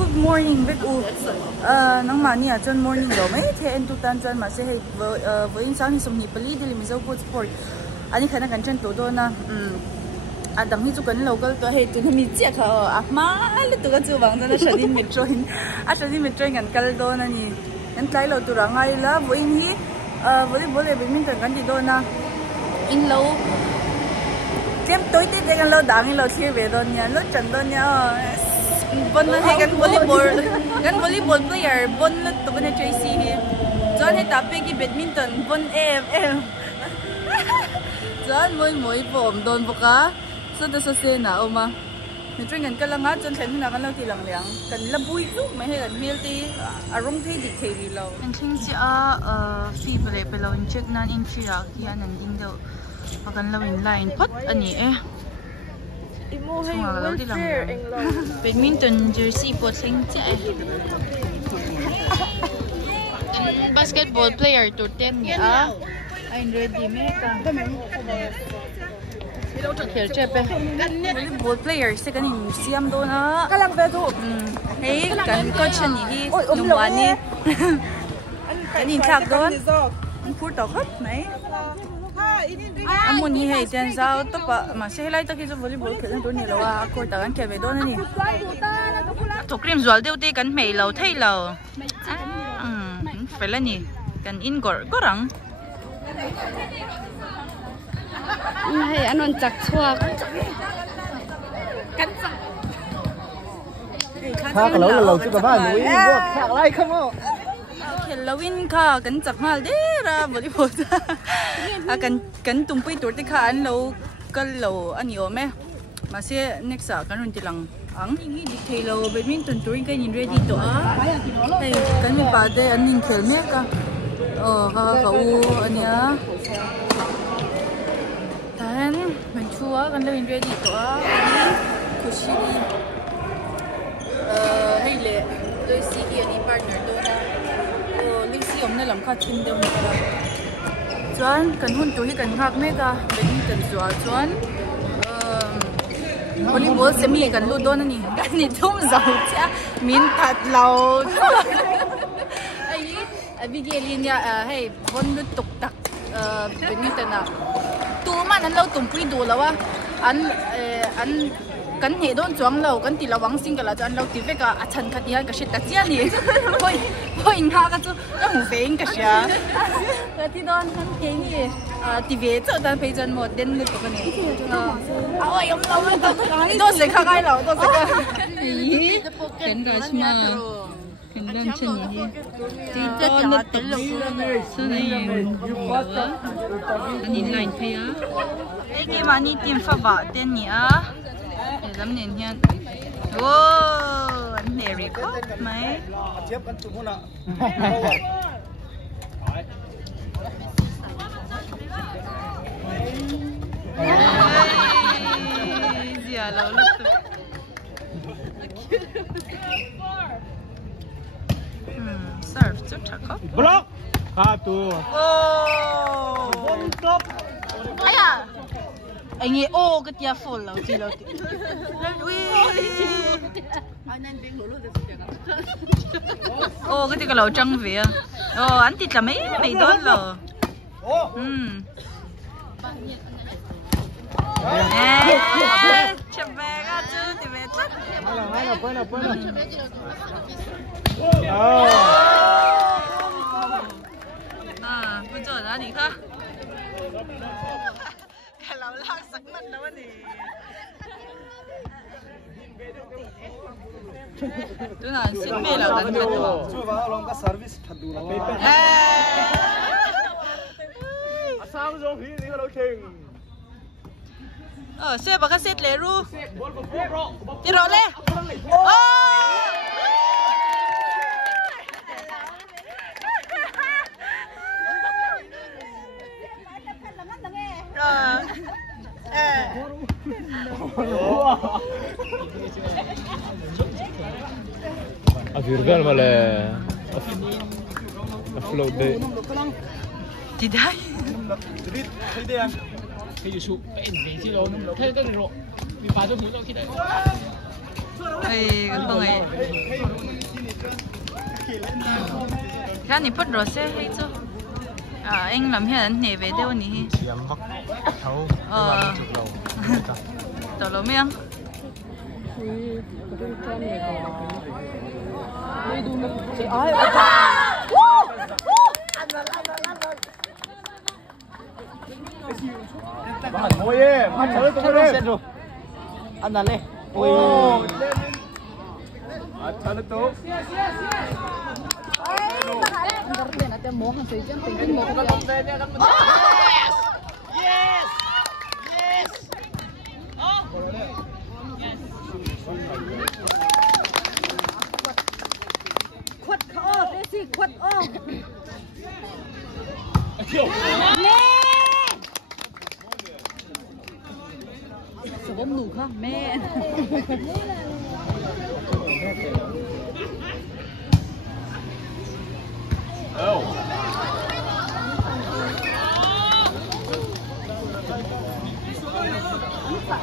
good morning với u nắng mà nha chân morning rồi mấy thế em tụt tan chân mà sẽ hay với anh sáng thì sống nhịp bali đi mình dâu good sport anh khả năng chân tụt đó na đằng khi tụi cần lâu cái tụi hay tụi nó mi chết hả mà tụi cái tụi bằng nó sẽ đi metro sẽ đi metro ngàn cái đó na nhỉ ngàn cái lâu tụi rằng ngay là với anh hi với mình cần cái gì đó na in lâu kem tối tết đây lâu đáng lâu chơi về đó nha lâu chân đó nha bon hay gan volleyball player bon tụi cái này chơi gì cho nên tập cái badminton bon em cho mỗi bom đồn bọc á sao tôi sẽ nào mà mình chơi ngành cái lăng á chân thành là cái lâu thì lằng lẹng cần là bùi chút mấy hay là miêu thì rong thì đi chơi đi lâu anh chính chị phi bể lâu anh check nan in phi à kia nan in đâu mà cần lâu in line pot anh nhỉ xong rồi lâu thì lằng badminton jersey bột xanh chạy basketball player tụt tem nhỉ anh ready mấy cái खेल chơi पे volleyball player sẽ cái hình xem đâu nữa cái lăng về thôi hey cái chân này đi nông hoàn đi cái nhìn khác đó anh phun tàu hết mấy anh muốn như vậy tiền sao tất cả mà sẽ lại tất cái volleyball खेल lên đó nhiều lâu à cô tao anh kể về đó nữa nè thủ cream rồi tiêu tê cái mày lâu thấy lâu phải là nhỉ cái in có răng hay anh ăn chặt chua cắn chặt ha cái lâu chứ các bạn núi khác lại không ạ cái lâu in cả cắn chặt mà đấy ra volleyball cắn tung bay tuổi thì cả anh lâu cái lâu anh nhiều mấy mà sẽ next cái rồi thì lằng ăn thì lâu badminton tuổi cái nhìn ready tổ đây cái mình bảo đây anh nhìn खेल mấy cả cậu anh nhá mình chua gần đây mình ready toa kushi hay lệ đôi si kia đi partner đó là linh si ông này làm khá chim đâu nữa chuan cần hôn tuổi cần học mấy cái bên cần chua chuan volleyball semi cần luôn đó nè cái này thum giàu chứ miếng thật lâu ai bây giờ liên nha hay vốn nó tục tặc bên như thế nào tu mà anh lâu tụng quy đồ lâu á anh cái hệ đôn choáng lâu cái tỷ là vắng sinh cái là cho anh lâu tỷ về cái chân khát nha cái shit tát nha nè thôi ha cái chú nó không về cái gì cái tí đôn cái cái gì tỷ về cho anh phải chân một đến được cái này ôi ông lâu rồi tôi sẽ khá cái lâu tôi sẽ cái đó mà 굉장히 천이지. 진짜 잘 선생님 아니 라인 페야. 이게 많이 팀 파바 됐냐? 잠깐 년. 오, 내리고 mấy. Chép ăn chụp ạ. Gì à lâu lúc. Serve chút chắc không? Block. Satu. One stop. Aya. Anh ấy cái tia full lâu chỉ lâu. Cái tia cái lâu trăng về. Anh thì là mấy đó là. Chụp về ra chứ thì về chắc. Bây giờ ra đi khá. Cái lão lạc sắc mất đâu nè. Tôi nói xin mê lão đánh thật rồi. Chú vào lòng cái service thật đủ là sao rồi thì cái lâu chừng. Xe bác xét lệ ru. Đi rõ lệ. Virgal malah upload deh. Tidak. Cái gì sụp cái gì chứ đâu thế cái rồi bị phá cho mũi đâu khi đấy không ấy Thế này bắt rồi sẽ hay chứ. Anh làm hiện này về đâu nhỉ? Chiếm vắt thấu. Tao lo miếng. 뭐해? 밥 잘했어 그래. 안 날래. 오. 아 잘했어. Quật khó, thế gì quật ô. Mẹ. Sao bấm nụ không? Mẹ.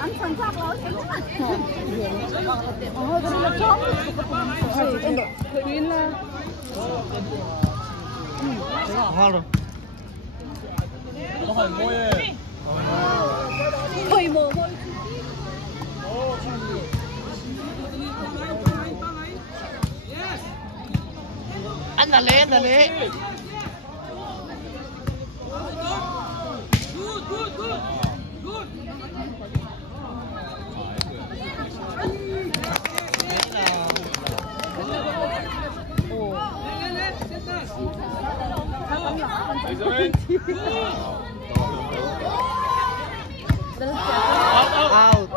Ăn phần khác rồi. Cái này là chó. Em đợi. Khuyến là. Ngon rồi. Nó phải 뭐해? Thôi mồ thôi. Anh là lệ. Out.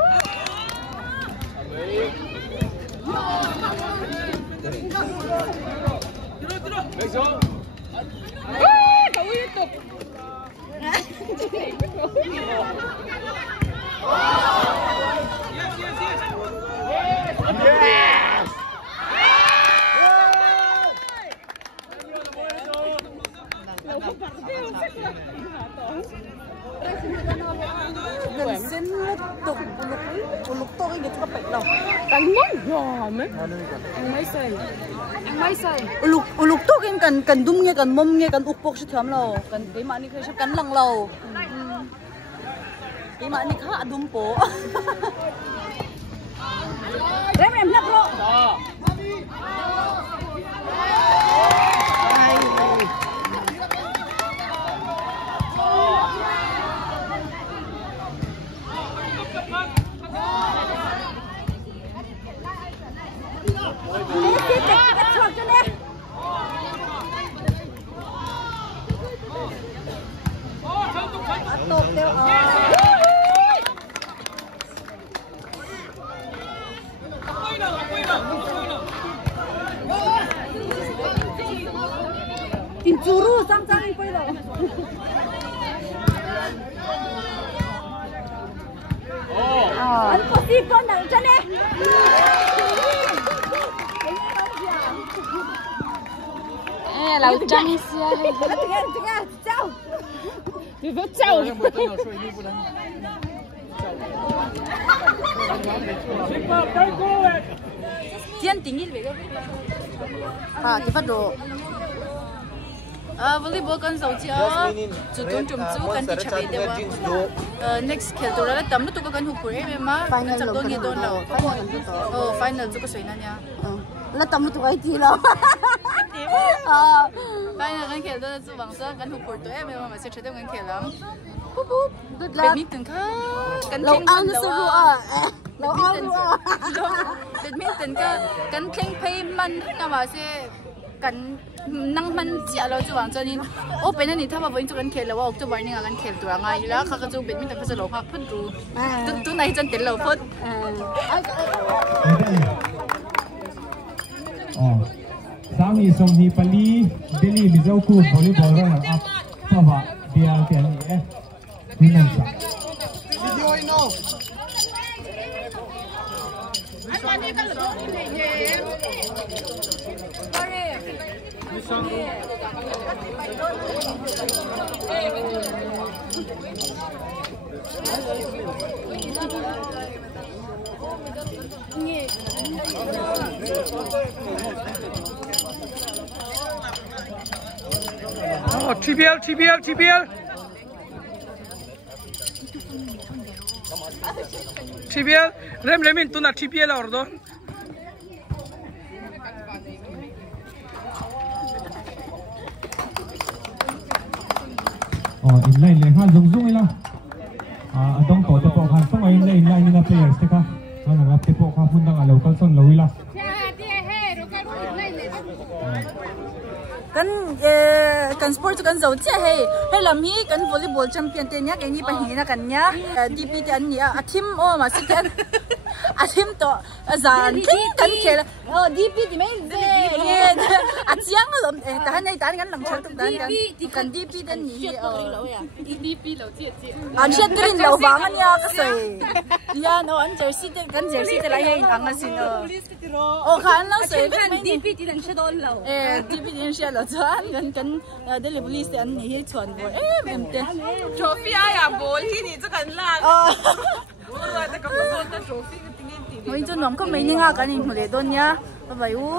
Cậu liên tục. Gần xin tục tôi cái cái bạch đầu. Cánh món giò mấy. Anh mấy say. Lục tôi cái cần đúng nghe cần mông nghe cần úp bốc sẽ thấm lâu. Cần cái mà này sẽ cắn lăng lâu. Cái mà này khá đúng bố. Đấy em nhắc lộ. Tìm churu sang đi quay đầu. Anh có gì con nào cho nè. Là trăng xe. Chào. Vì vớt chào. Tiên tính ít về đâu. Cái phát đồ. Volleyball con dấu chưa? Chủ tôn trùm chú con đi chả về đâu. Next खेल तो रहा तब न तो con hụt bể em mà. Final lo. Final chú có sấy nè nha. Là tầm nó tụi ấy thì lo. Final con खेल đó chú bằng sao con hụt bể tụi em mà sẽ chơi con खेल lắm. Badminton ka. Kan Lâu ăn số rồi. Lâu ăn rồi. Badminton ka kan kling pay man na mà sẽ kan nang man chia lo chu wang chanin open ani thama voin chu kan khel lo october ni nga kan khel tur anga ila kha ka chu badminton ka lo phak phun ru tu nai chan tel lo phut Sami Somni Pali Delhi Mizoku volleyball runner up Pava BLPNE women's side. Video I know. Oh, TBL. Remin tu na TBL ordo. Oh, inline le ha zung ila. Adong to te po khan song ai inline ni na players te ka. Ang ngap te po kha phundang a local son lo ila. Kan sport kan zau che hey lam hi kan volleyball champion te nya ke ni pa hi na kan nya DP te an ni a thim o ma si kan a thim to zan kan khel DP ti mai ye a chiang lom ta han nei ta kan lam chal tu dan kan DP te ni DP lo chi an chat trin lo wang an ya ka sei ya no an jersey te lai hey ang a sin o khan lo sei DP ti dan che don lo DP ti che lo chan kan Delhi police an ni hi chuan bo em te trophy ya ball hi ni cha kan la ta ka mo ta trophy ka tingin ti moi chu nom ko mai ni nga kan in hule don ya ba bai u